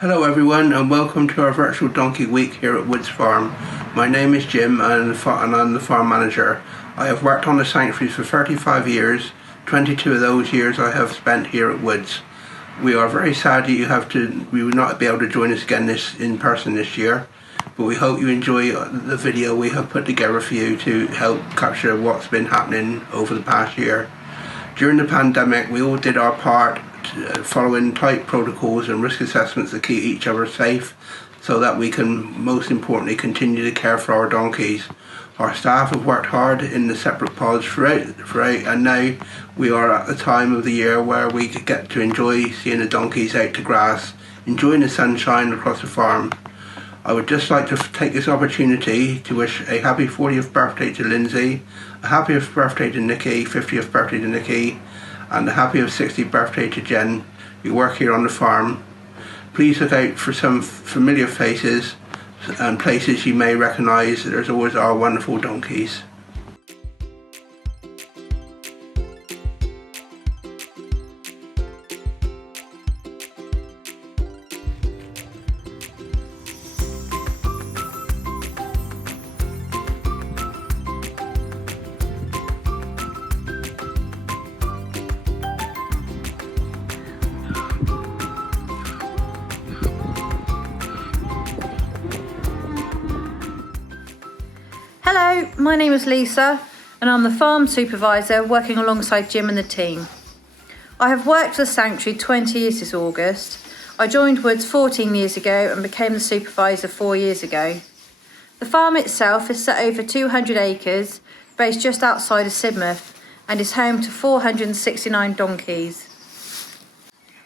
Hello everyone and welcome to our virtual donkey week here at Woods Farm. My name is Jim and I'm the farm manager. I have worked on the sanctuaries for 35 years. 22 of those years I have spent here at Woods. We are very sad that we will not be able to join us again in person this year, but we hope you enjoy the video we have put together for you to help capture what's been happening over the past year. During the pandemic we all did our part, following tight protocols and risk assessments to keep each other safe so that we can most importantly continue to care for our donkeys. Our staff have worked hard in the separate pods throughout and now we are at the time of the year where we get to enjoy seeing the donkeys out to grass, enjoying the sunshine across the farm. I would just like to take this opportunity to wish a happy 40th birthday to Lindsay, a happy birthday to Nikki, 50th birthday to Nikki, and a happy 60th birthday to Jen, who work here on the farm. Please look out for some familiar faces and places you may recognise. There's always our wonderful donkeys. Hello, my name is Lisa and I'm the farm supervisor working alongside Jim and the team. I have worked for the sanctuary 20 years this August. I joined Woods 14 years ago and became the supervisor 4 years ago. The farm itself is set over 200 acres, based just outside of Sidmouth, and is home to 469 donkeys.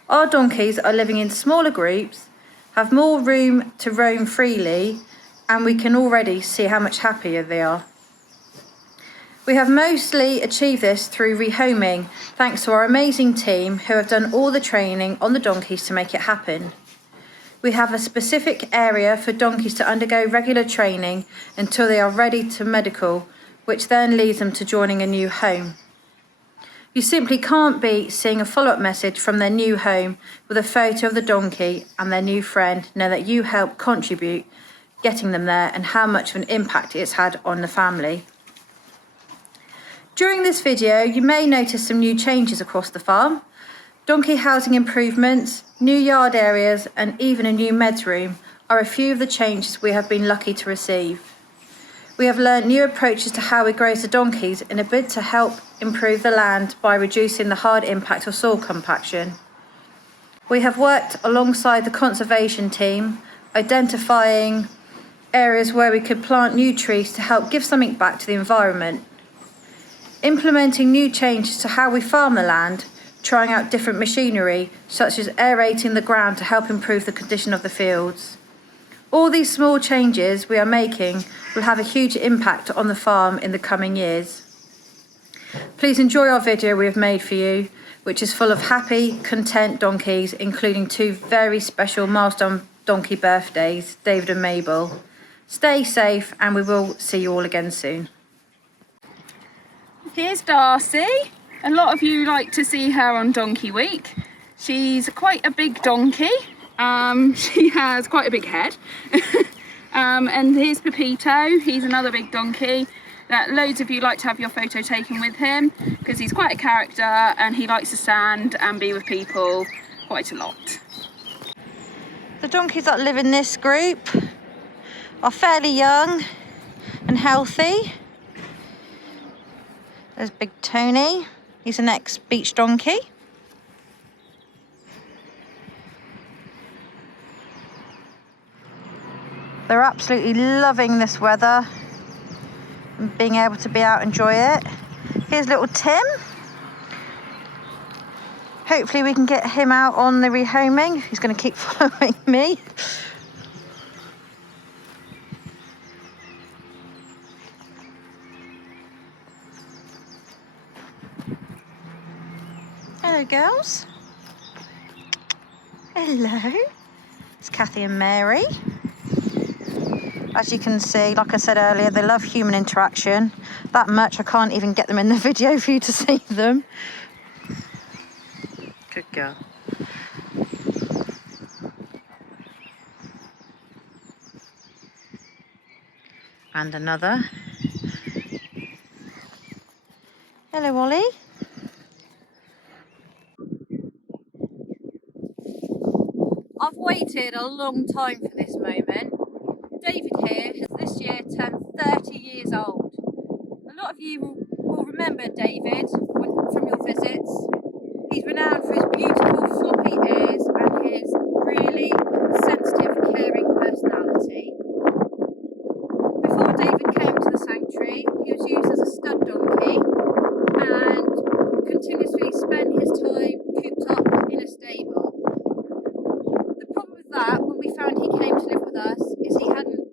Our donkeys are living in smaller groups, have more room to roam freely, and we can already see how much happier they are. We have mostly achieved this through rehoming, thanks to our amazing team who have done all the training on the donkeys to make it happen. We have a specific area for donkeys to undergo regular training until they are ready to medical, which then leads them to joining a new home. You simply can't beat seeing a follow-up message from their new home with a photo of the donkey and their new friend, know that you helped contribute getting them there and how much of an impact it's had on the family. During this video, you may notice some new changes across the farm. Donkey housing improvements, new yard areas, and even a new meds room are a few of the changes we have been lucky to receive. We have learned new approaches to how we graze the donkeys in a bid to help improve the land by reducing the hard impact of soil compaction. We have worked alongside the conservation team, identifying areas where we could plant new trees to help give something back to the environment. Implementing new changes to how we farm the land, trying out different machinery, such as aerating the ground to help improve the condition of the fields. All these small changes we are making will have a huge impact on the farm in the coming years. Please enjoy our video we have made for you, which is full of happy, content donkeys, including 2 very special milestone donkey birthdays, David and Mable. Stay safe and we will see you all again soon. Here's Darcy. A lot of you like to see her on Donkey Week. She's quite a big donkey. She has quite a big head. And here's Pepito. He's another big donkey that loads of you like to have your photo taken with him because he's quite a character and he likes to stand and be with people quite a lot. The donkeys that live in this group are fairly young and healthy. There's Big Tony, he's an ex-beach donkey. They're absolutely loving this weather and being able to be out and enjoy it. Here's little Tim. Hopefully we can get him out on the rehoming. He's going to keep following me. Hello girls. Hello. It's Kathy and Mary. As you can see, like I said earlier, they love human interaction. That much I can't even get them in the video for you to see them. Good girl. And another. Hello, Ollie. I've waited a long time for this moment. David here has this year turned 30 years old. A lot of you will remember David from your visits. He's renowned for his beautiful floppy ears and his really sensitive, caring personality. Before David came to the sanctuary, he was used as a stud donkey and continuously spent his time cooped up in a stable. The problem with that, when we found he came to live with us, is he hadn't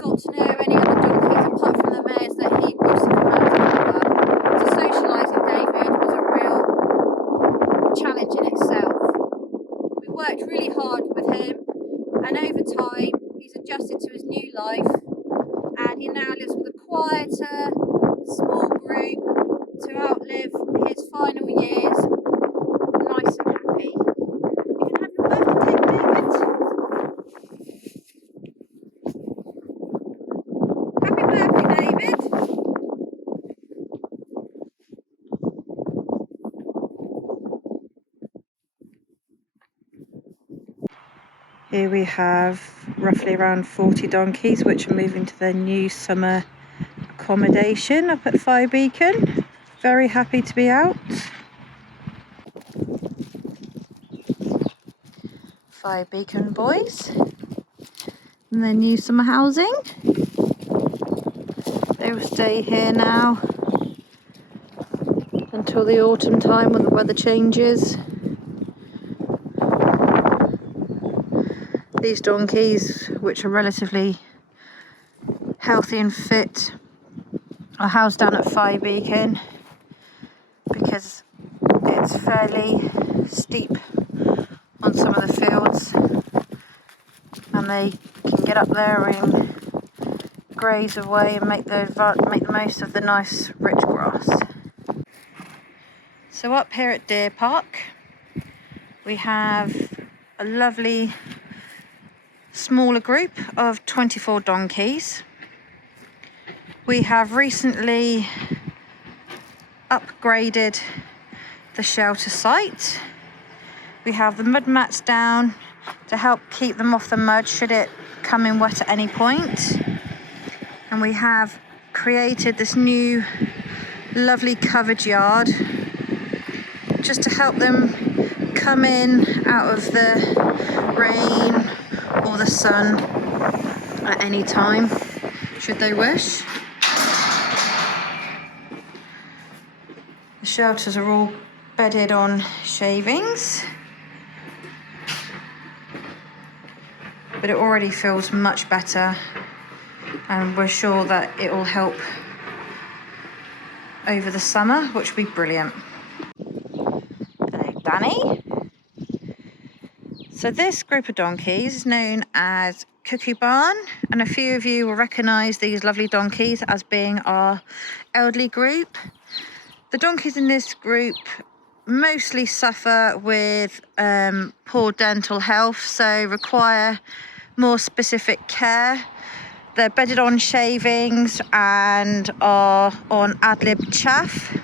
got to know any other donkeys apart from the mares that he used to come out together. So socialising David was a real challenge in itself. We worked really hard with him, and over time he's adjusted to his new life, and he now lives with a quieter, small group to outlive his final years nice and happy. You can have your birthday cake, David. Happy birthday, David. Here we have roughly around 40 donkeys which are moving to their new summer accommodation up at Fire Beacon. Very happy to be out. Fire Beacon boys in their new summer housing. They will stay here now until the autumn time when the weather changes. These donkeys, which are relatively healthy and fit, are housed down at Fire Beacon because it's fairly steep on some of the fields and they can get up there and graze away and make the most of the nice rich grass. So up here at Deer Park we have a lovely smaller group of 24 donkeys. We have recently upgraded the shelter site. We have the mud mats down to help keep them off the mud should it come in wet at any point. And we have created this new lovely covered yard just to help them come in out of the rain or the sun at any time should they wish. The shelters are all bedded on shavings, but it already feels much better and we're sure that it will help over the summer, which will be brilliant. Hello, Danny. So this group of donkeys is known as Cuckoo Barn, and a few of you will recognise these lovely donkeys as being our elderly group. The donkeys in this group mostly suffer with poor dental health, so require more specific care. They're bedded on shavings and are on ad-lib chaff.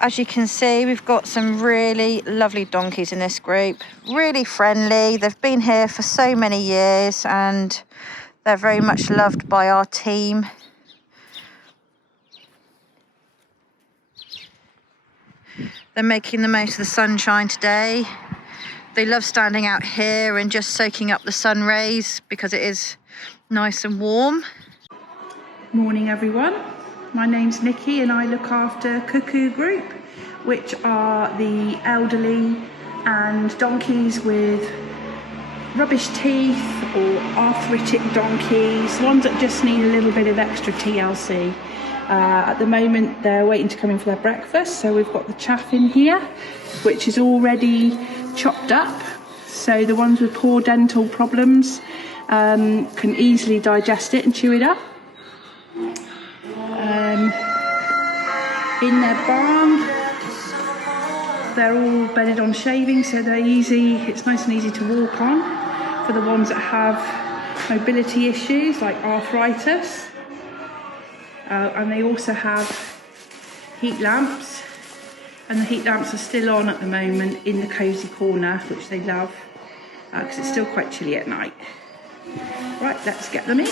As you can see, we've got some really lovely donkeys in this group, really friendly. They've been here for so many years and they're very much loved by our team. They're making the most of the sunshine today. They love standing out here and just soaking up the sun rays because it is nice and warm. Morning everyone, my name's Nikki and I look after Cuckoo Group, which are the elderly and donkeys with rubbish teeth or arthritic donkeys, ones that just need a little bit of extra TLC. At the moment they're waiting to come in for their breakfast, so we've got the chaff in here which is already chopped up, so the ones with poor dental problems can easily digest it and chew it up. In their barn they're all bedded on shavings, so they're easy, it's nice and easy to walk on for the ones that have mobility issues like arthritis. And they also have heat lamps, and the heat lamps are still on at the moment in the cosy corner, which they love because it's still quite chilly at night. Right, let's get them in.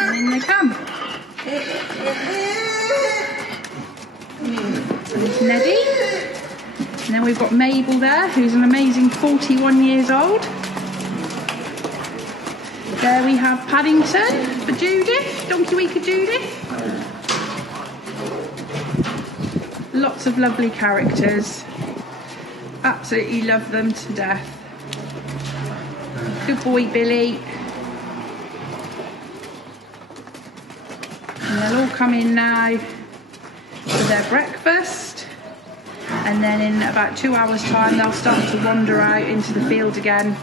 And in they come. So there's Neddy. And then we've got Mable there, who's an amazing 41 years old. There we have Paddington for Judith, Donkey Week of Judith. Lots of lovely characters. Absolutely love them to death. Good boy Billy. And they'll all come in now for their breakfast. And then in about 2 hours time they'll start to wander out into the field again.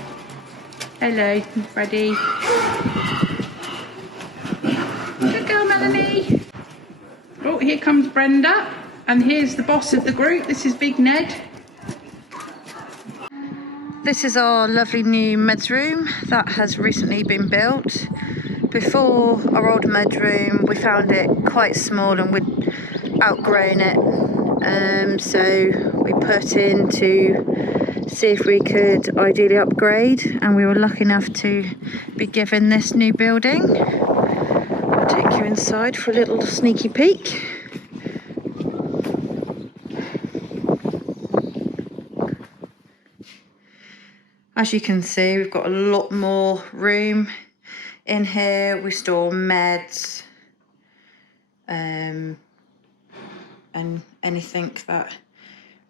Hello, Freddie. Good girl, Melanie. Oh, here comes Brenda. And here's the boss of the group. This is Big Ned. This is our lovely new meds room that has recently been built. Before our old med room, we found it quite small and we'd outgrown it. So we put in to see if we could ideally upgrade, and we were lucky enough to be given this new building. I'll take you inside for a little sneaky peek. As you can see, we've got a lot more room in here. We store meds and anything that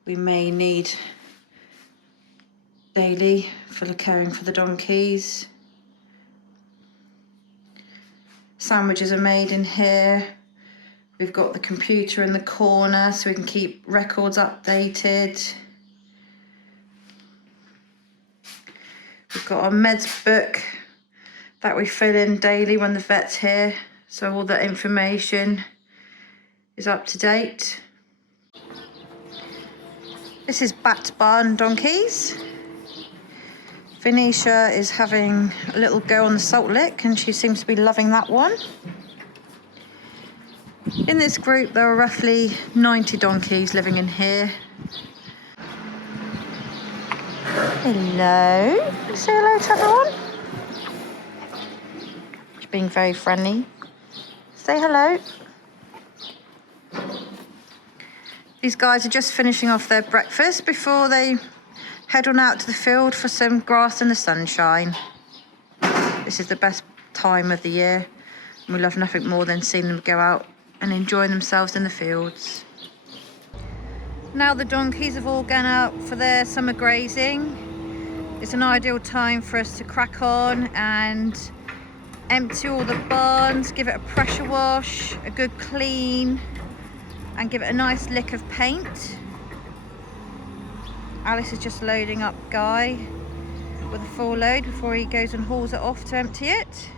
we may need daily for the caring for the donkeys. Sandwiches are made in here. We've got the computer in the corner so we can keep records updated. We've got our meds book that we fill in daily when the vet's here, so all that information is up to date. This is Bat Barn donkeys. Venetia is having a little go on the salt lick and she seems to be loving that one. In this group there are roughly 90 donkeys living in here. Hello. Say hello to everyone. She's being very friendly. Say hello. These guys are just finishing off their breakfast before they head on out to the field for some grass in the sunshine. This is the best time of the year, and we love nothing more than seeing them go out and enjoying themselves in the fields. Now the donkeys have all gone out for their summer grazing. It's an ideal time for us to crack on and empty all the barns, give it a pressure wash, a good clean, and give it a nice lick of paint. Alice is just loading up Guy with a full load before he goes and hauls it off to empty it.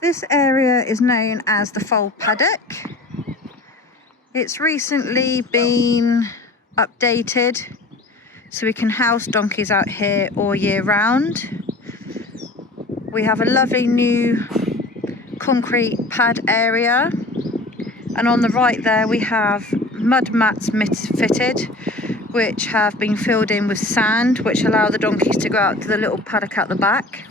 This area is known as the foal paddock. It's recently been updated so we can house donkeys out here all year round. We have a lovely new concrete pad area, and on the right there we have mud mats fitted which have been filled in with sand, which allow the donkeys to go out to the little paddock at the back.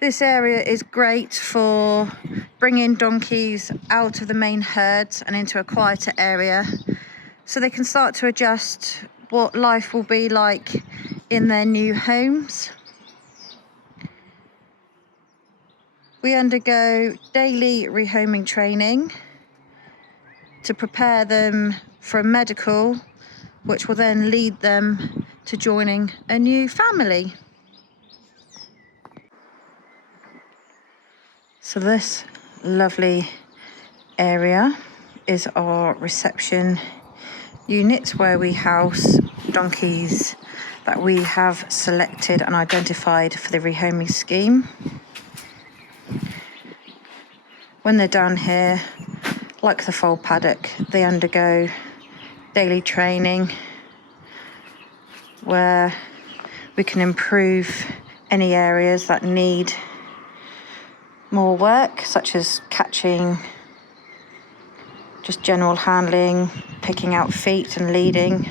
This area is great for bringing donkeys out of the main herds and into a quieter area so they can start to adjust what life will be like in their new homes. We undergo daily rehoming training to prepare them for a medical, which will then lead them to joining a new family. So this lovely area is our reception units where we house donkeys that we have selected and identified for the rehoming scheme. When they're down here, like the foal paddock, they undergo daily training where we can improve any areas that need more work, such as catching, just general handling, picking out feet and leading.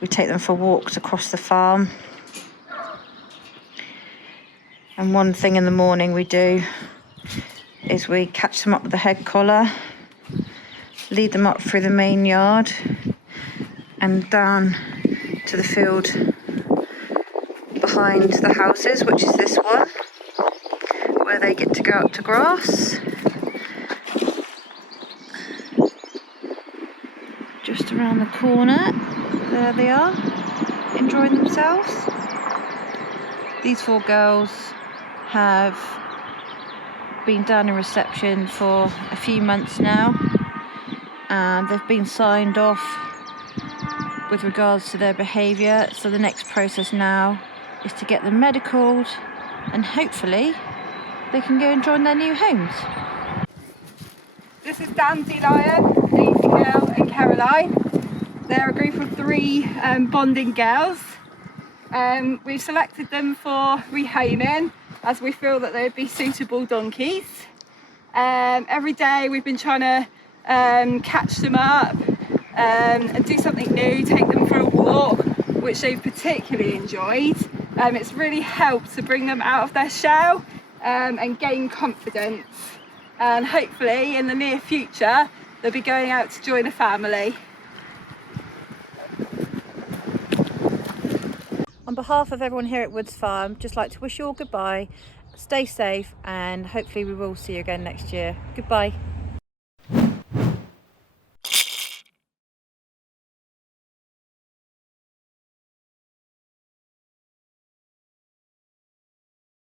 We take them for walks across the farm. And one thing in the morning we do is we catch them up with the head collar, lead them up through the main yard and down to the field behind the houses, which is this one, where they get to go out to grass. Just around the corner, there they are, enjoying themselves. These 4 girls have been down in reception for a few months now, and they've been signed off with regards to their behaviour. So the next process now is to get them medicaled, and hopefully they can go and join their new homes. This is Dandelion and Caroline. They're a group of 3 bonding girls. We've selected them for rehoming as we feel that they'd be suitable donkeys. Every day we've been trying to catch them up and do something new, take them for a walk, which they've particularly enjoyed. It's really helped to bring them out of their shell and gain confidence. And hopefully in the near future they'll be going out to join a family. On behalf of everyone here at Woods Farm, just like to wish you all goodbye, stay safe, and hopefully we will see you again next year. Goodbye.